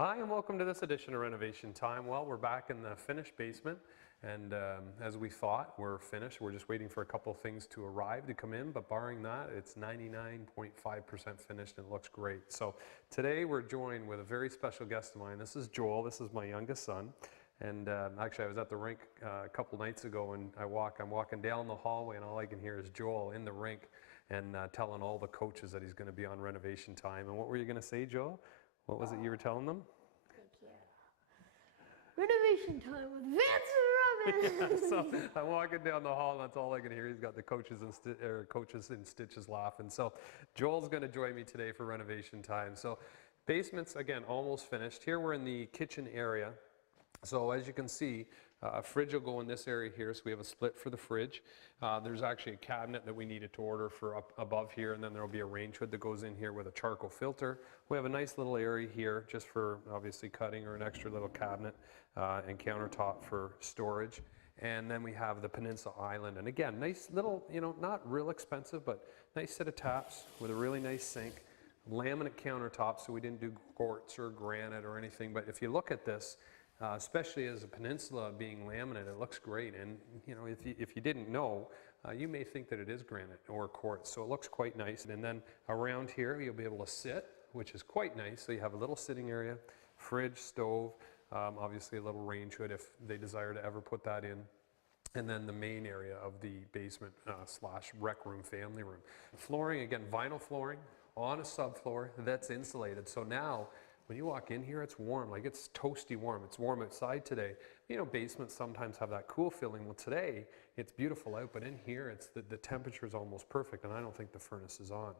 Hi, and welcome to this edition of Renovation Time. Well, we're back in the finished basement, and as we thought, we're finished. We're just waiting for a couple of things to arrive to come in, but barring that, it's 99.5% finished and it looks great. So today we're joined with a very special guest of mine. This is Joel. This is my youngest son. And actually, I was at the rink a couple nights ago, and I'm walking down the hallway, and all I can hear is Joel in the rink and telling all the coaches that he's going to be on Renovation Time. And what were you going to say, Joel? What was it you were telling them? Renovation time with Vance and Robin. So I'm walking down the hall, and that's all I can hear. He's got the coaches in stitches laughing. So Joel's going to join me today for Renovation Time. So basement's, again, almost finished. Here we're in the kitchen area. So as you can see, a fridge will go in this area here, so we have a split for the fridge. There's actually a cabinet that we needed to order for up above here, and then there will be a range hood that goes in here with a charcoal filter. We have a nice little area here just for obviously cutting, or an extra little cabinet and countertop for storage. And then we have the Peninsula Island, and again, nice little, not real expensive, but nice set of taps with a really nice sink. Laminate countertops, so we didn't do quartz or granite or anything, but if you look at this, especially as a peninsula being laminate, it looks great. And if you didn't know, you may think that it is granite or quartz, so it looks quite nice. And then around here you'll be able to sit, which is quite nice. So you have a little sitting area, fridge, stove, obviously a little range hood if they desire to ever put that in. And then the main area of the basement slash rec room, family room. Flooring, again, vinyl flooring on a subfloor that's insulated. So now when you walk in here, it's warm, like it's toasty warm. It's warm outside today. Basements sometimes have that cool feeling. Well, today it's beautiful out, but in here it's the temperature is almost perfect, and I don't think the furnace is on.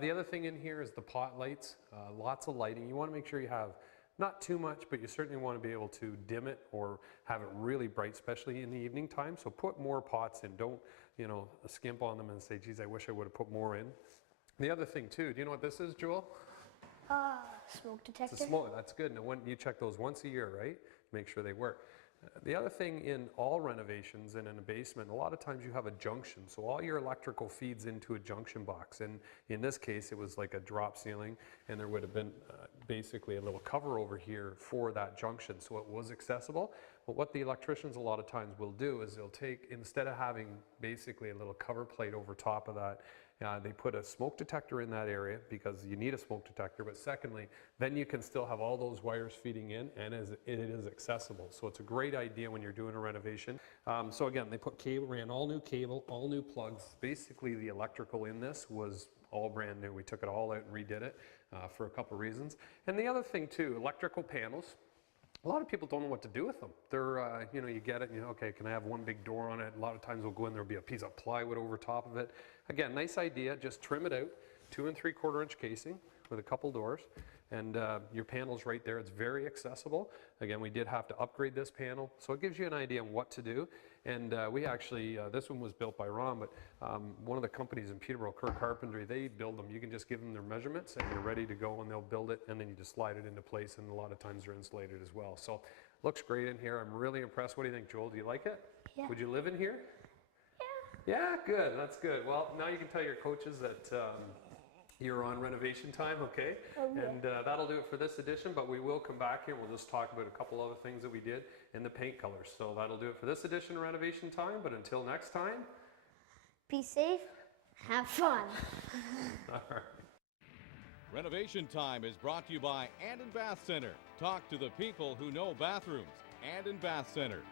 The other thing in here is the pot lights. Lots of lighting. You want to make sure you have not too much, but you certainly want to be able to dim it or have it really bright, especially in the evening time. So put more pots in. Don't, skimp on them and say, geez, I wish I would have put more in. The other thing too, do you know what this is, Joel? Smoke detector. It's a smoke, that's good. Now you check those once a year, right? Make sure they work. The other thing in all renovations and in a basement, a lot of times you have a junction. So all your electrical feeds into a junction box. And in this case, it was like a drop ceiling, and there would have been basically a little cover over here for that junction. So it was accessible. But what the electricians a lot of times will do is they'll take, instead of having basically a little cover plate over top of that, they put a smoke detector in that area because you need a smoke detector, but secondly, then you can still have all those wires feeding in, and it is accessible. So it's a great idea when you're doing a renovation. So again, they put cable, ran all new cable, all new plugs. Basically the electrical in this was all brand new. We took it all out and redid it for a couple reasons. And the other thing too, electrical panels. A lot of people don't know what to do with them. They're, you get it, and okay, can I have one big door on it? A lot of times we'll go in, there'll be a piece of plywood over top of it. Again, nice idea, just trim it out, 2 3/4 inch casing with a couple doors, and your panel's right there. It's very accessible. Again, we did have to upgrade this panel, so it gives you an idea of what to do. And we actually, this one was built by Ron, but one of the companies in Peterborough, Kirk Carpentry, they build them. You can just give them their measurements and you're ready to go, and they'll build it, and then you just slide it into place, and a lot of times they're insulated as well. So looks great in here. I'm really impressed. What do you think, Joel? Do you like it? Yeah. Would you live in here? Yeah. Yeah, good. That's good. Well, now you can tell your coaches that you're on renovation time, okay? Oh, yeah. And that'll do it for this edition, but we will come back here. We'll just talk about a couple other things that we did in the paint colors. So that'll do it for this edition of Renovation Time, but until next time, Be safe, have fun. all right. Renovation Time is brought to you by Anden Bath Center. Talk to the people who know bathrooms. Anden Bath Center.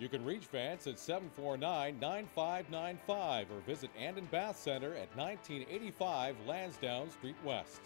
You can reach Vance at 749-9595 or visit Anden Bath Center at 1985 Lansdowne Street West.